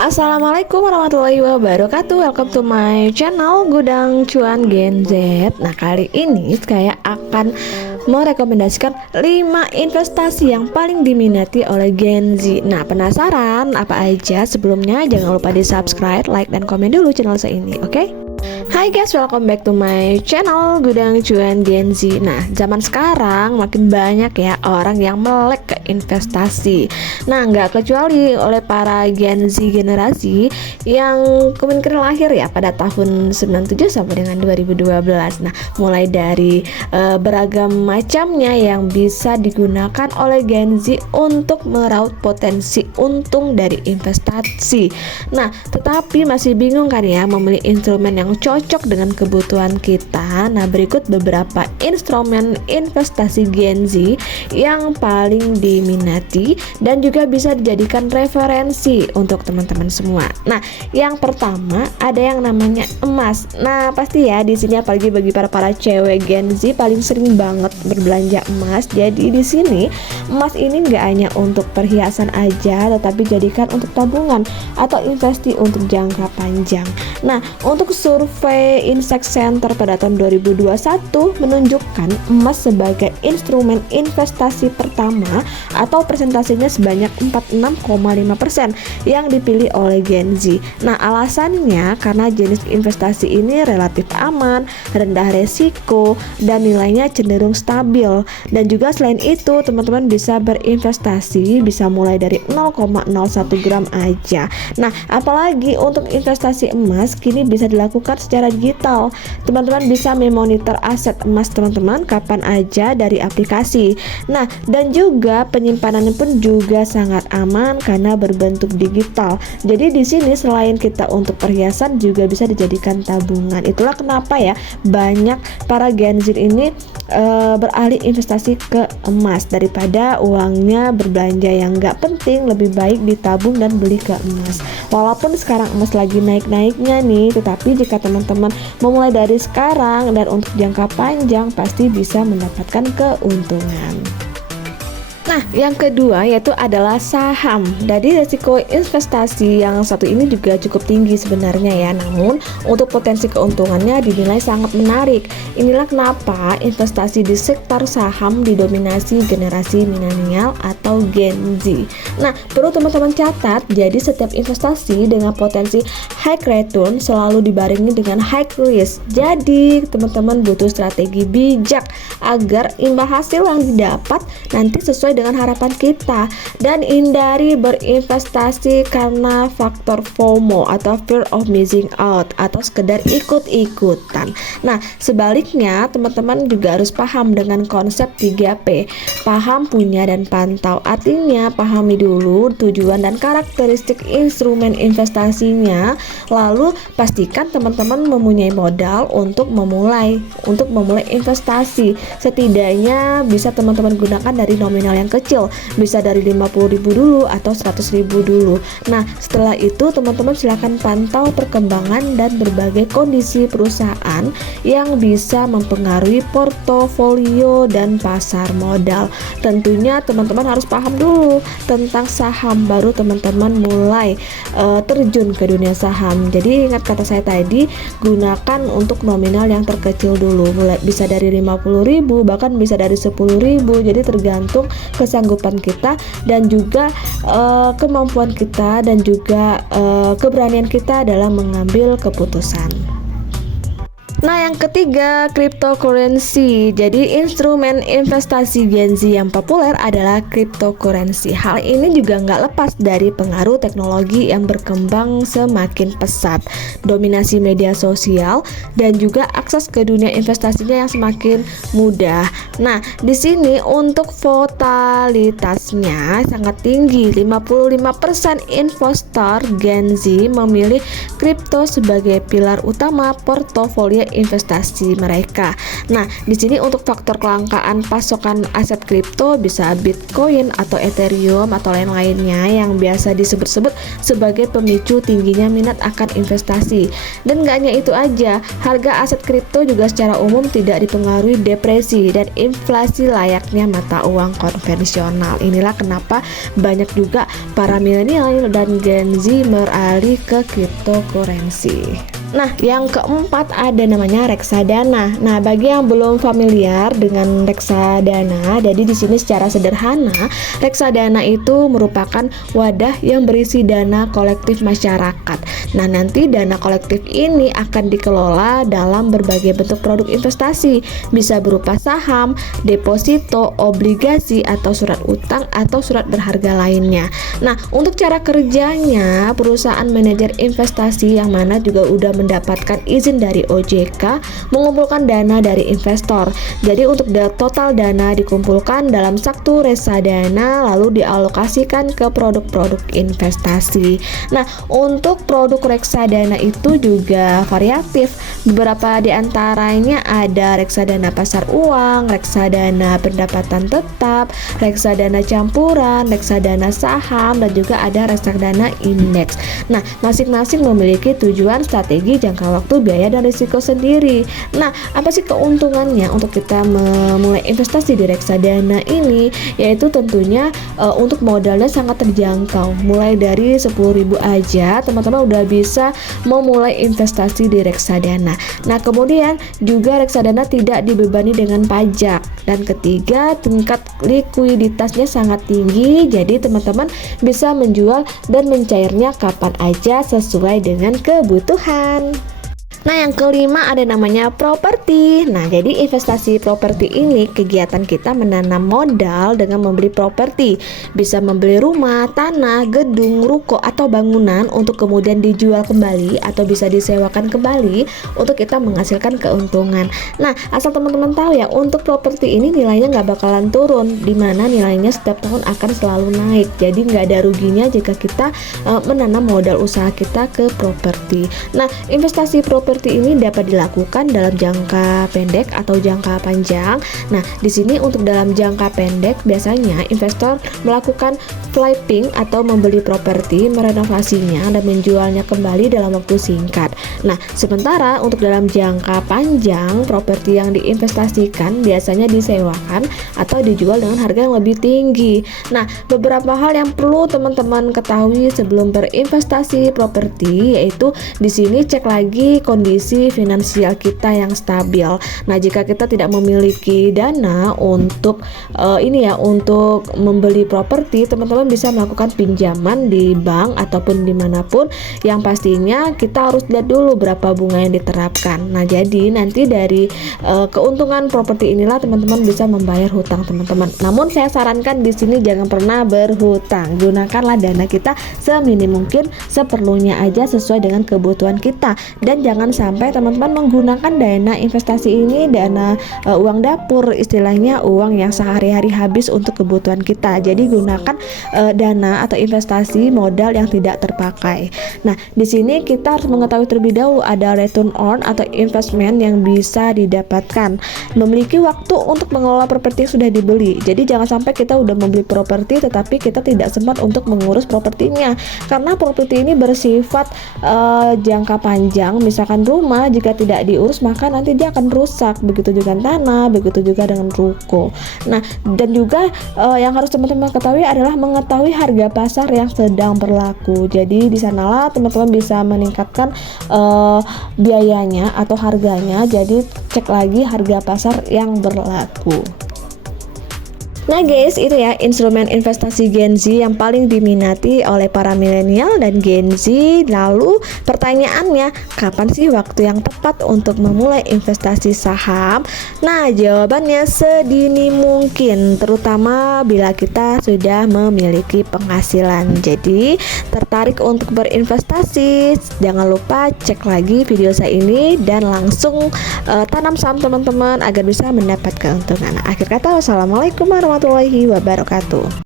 Assalamualaikum warahmatullahi wabarakatuh. Welcome to my channel Gudang Cuan Gen Z. Nah, kali ini saya akan merekomendasikan 5 investasi yang paling diminati oleh Gen Z. Nah, penasaran apa aja? Sebelumnya jangan lupa di subscribe, like, dan komen dulu channel saya ini, oke? Hai guys, welcome back to my channel Gudang Cuan Gen Z. Nah, zaman sekarang makin banyak ya orang yang melek ke investasi. Nah, nggak kecuali oleh para Gen Z generasi yang kemungkinan lahir ya pada tahun 97 sampai dengan 2012. Nah, mulai dari beragam macamnya yang bisa digunakan oleh Gen Z untuk meraup potensi untung dari investasi. Nah, tetapi masih bingung kan ya memilih instrumen yang cocok dengan kebutuhan kita. Nah, berikut beberapa instrumen investasi Gen Z yang paling diminati dan juga bisa dijadikan referensi untuk teman-teman semua. Nah, yang pertama ada yang namanya emas. Nah, pasti ya di sini apalagi bagi para cewek Gen Z paling sering banget berbelanja emas. Jadi di sini emas ini nggak hanya untuk perhiasan aja, tetapi jadikan untuk tabungan atau investasi untuk jangka panjang. Nah, untuk survei Insight Center pada tahun 2021 menunjukkan emas sebagai instrumen investasi pertama atau presentasinya sebanyak 46,5% yang dipilih oleh Gen Z. Nah, alasannya karena jenis investasi ini relatif aman, rendah resiko, dan nilainya cenderung stabil. Dan juga selain itu, teman-teman bisa berinvestasi bisa mulai dari 0,01 gram aja. Nah, apalagi untuk investasi emas kini bisa dilakukan secara digital. Teman-teman bisa memonitor aset emas teman-teman kapan aja dari aplikasi. Nah, dan juga penyimpanannya pun juga sangat aman karena berbentuk digital. Jadi di sini selain kita untuk perhiasan juga bisa dijadikan tabungan. Itulah kenapa ya banyak para Gen Z ini beralih investasi ke emas daripada uangnya berbelanja yang nggak penting, lebih baik ditabung dan beli ke emas. Walaupun sekarang emas lagi naik-naiknya nih, tetapi jika teman-teman memulai dari sekarang dan untuk jangka panjang pasti bisa mendapatkan keuntungan. Nah, yang kedua yaitu adalah saham. Jadi resiko investasi yang satu ini juga cukup tinggi sebenarnya ya, namun untuk potensi keuntungannya dinilai sangat menarik. Inilah kenapa investasi di sektor saham didominasi generasi milenial atau Gen Z. Nah, perlu teman-teman catat, jadi setiap investasi dengan potensi high return selalu dibarengi dengan high risk. Jadi teman-teman butuh strategi bijak agar imbal hasil yang didapat nanti sesuai dengan harapan kita, dan hindari berinvestasi karena faktor FOMO atau fear of missing out atau sekedar ikut-ikutan. Nah, sebaliknya teman-teman juga harus paham dengan konsep 3P. Paham, punya, dan pantau. Artinya pahami dulu tujuan dan karakteristik instrumen investasinya, lalu pastikan teman-teman mempunyai modal untuk memulai investasi. Setidaknya bisa teman-teman gunakan dari nominal yang kecil, bisa dari 50.000 dulu atau 100.000 dulu. Nah, setelah itu teman-teman silakan pantau perkembangan dan berbagai kondisi perusahaan yang bisa mempengaruhi portofolio dan pasar modal. Tentunya teman-teman harus paham dulu tentang saham, baru teman-teman mulai terjun ke dunia saham. Jadi ingat kata saya tadi, gunakan untuk nominal yang terkecil dulu, mulai bisa dari 50.000 bahkan bisa dari 10.000. Jadi tergantung kesanggupan kita dan juga kemampuan kita dan juga keberanian kita dalam mengambil keputusan. Nah, yang ketiga, cryptocurrency. Jadi instrumen investasi Gen Z yang populer adalah cryptocurrency. Hal ini juga nggak lepas dari pengaruh teknologi yang berkembang semakin pesat, dominasi media sosial, dan juga akses ke dunia investasinya yang semakin mudah. Nah, di sini untuk volatilitasinya sangat tinggi. 55% investor Gen Z memilih kripto sebagai pilar utama portofolio investasi mereka. Nah, di sini untuk faktor kelangkaan pasokan aset kripto bisa Bitcoin atau Ethereum atau lain-lainnya yang biasa disebut-sebut sebagai pemicu tingginya minat akan investasi. Dan gak hanya itu aja, harga aset kripto juga secara umum tidak dipengaruhi depresi dan inflasi layaknya mata uang konvensional. Inilah kenapa banyak juga para milenial dan Gen Z beralih ke cryptocurrency. Nah, yang keempat ada namanya reksadana. Nah, bagi yang belum familiar dengan reksadana, jadi di sini secara sederhana, reksadana itu merupakan wadah yang berisi dana kolektif masyarakat. Nah, nanti dana kolektif ini akan dikelola dalam berbagai bentuk produk investasi, bisa berupa saham, deposito, obligasi, atau surat utang atau surat berharga lainnya. Nah, untuk cara kerjanya, perusahaan manajer investasi yang mana juga udah mendapatkan izin dari OJK mengumpulkan dana dari investor. Jadi untuk total dana dikumpulkan dalam satu reksadana lalu dialokasikan ke produk-produk investasi. Nah, untuk produk reksadana itu juga variatif. Beberapa di antaranya ada reksadana pasar uang, reksadana pendapatan tetap, reksadana campuran, reksadana saham, dan juga ada reksadana indeks. Nah, masing-masing memiliki tujuan, strategi, jangka waktu, biaya, dan risiko sendiri. Nah, apa sih keuntungannya untuk kita memulai investasi di reksadana ini? Yaitu tentunya untuk modalnya sangat terjangkau. Mulai dari 10.000 aja teman-teman udah bisa memulai investasi di reksadana. Nah, kemudian juga reksadana tidak dibebani dengan pajak. Dan ketiga, tingkat likuiditasnya sangat tinggi, jadi teman-teman bisa menjual dan mencairnya kapan aja sesuai dengan kebutuhan. Nah, yang kelima ada namanya properti. Nah, jadi investasi properti ini kegiatan kita menanam modal dengan membeli properti. Bisa membeli rumah, tanah, gedung, ruko, atau bangunan untuk kemudian dijual kembali atau bisa disewakan kembali untuk kita menghasilkan keuntungan. Nah, asal teman-teman tahu ya, untuk properti ini nilainya nggak bakalan turun, dimana nilainya setiap tahun akan selalu naik. Jadi nggak ada ruginya jika kita menanam modal usaha kita ke properti. Nah, investasi properti ini dapat dilakukan dalam jangka pendek atau jangka panjang. Nah, di sini untuk dalam jangka pendek biasanya investor melakukan flipping atau membeli properti, merenovasinya dan menjualnya kembali dalam waktu singkat. Nah, sementara untuk dalam jangka panjang, properti yang diinvestasikan biasanya disewakan atau dijual dengan harga yang lebih tinggi. Nah, beberapa hal yang perlu teman-teman ketahui sebelum berinvestasi properti yaitu di sini cek lagi kondisi finansial kita yang stabil. Nah, jika kita tidak memiliki dana untuk untuk membeli properti, teman-teman bisa melakukan pinjaman di bank ataupun dimanapun. Yang pastinya kita harus lihat dulu berapa bunga yang diterapkan. Nah, jadi nanti dari keuntungan properti inilah teman-teman bisa membayar hutang teman-teman. Namun saya sarankan di sini jangan pernah berhutang. Gunakanlah dana kita seminim mungkin, seperlunya aja sesuai dengan kebutuhan kita, dan jangan sampai teman-teman menggunakan dana investasi ini dana uang dapur, istilahnya uang yang sehari-hari habis untuk kebutuhan kita. Jadi gunakan dana atau investasi modal yang tidak terpakai. Nah, di sini kita harus mengetahui terlebih dahulu ada return on atau investment yang bisa didapatkan. Memiliki waktu untuk mengelola properti yang sudah dibeli. Jadi jangan sampai kita udah membeli properti tetapi kita tidak sempat untuk mengurus propertinya. Karena properti ini bersifat jangka panjang. Misalkan rumah jika tidak diurus maka nanti dia akan rusak. Begitu juga tanah, begitu juga dengan ruko. Nah, dan juga yang harus teman-teman ketahui adalah mengetahui harga pasar yang sedang berlaku. Jadi di sanalah teman-teman bisa meningkatkan biayanya atau harganya. Jadi cek lagi harga pasar yang berlaku. Nah guys, itu ya instrumen investasi Gen Z yang paling diminati oleh para milenial dan Gen Z. Lalu pertanyaannya, kapan sih waktu yang tepat untuk memulai investasi saham? Nah, jawabannya sedini mungkin, terutama bila kita sudah memiliki penghasilan. Jadi tertarik untuk berinvestasi, jangan lupa cek lagi video saya ini dan langsung tanam saham teman-teman agar bisa mendapat keuntungan. Akhir kata, wassalamualaikum warahmatullahi wabarakatuh.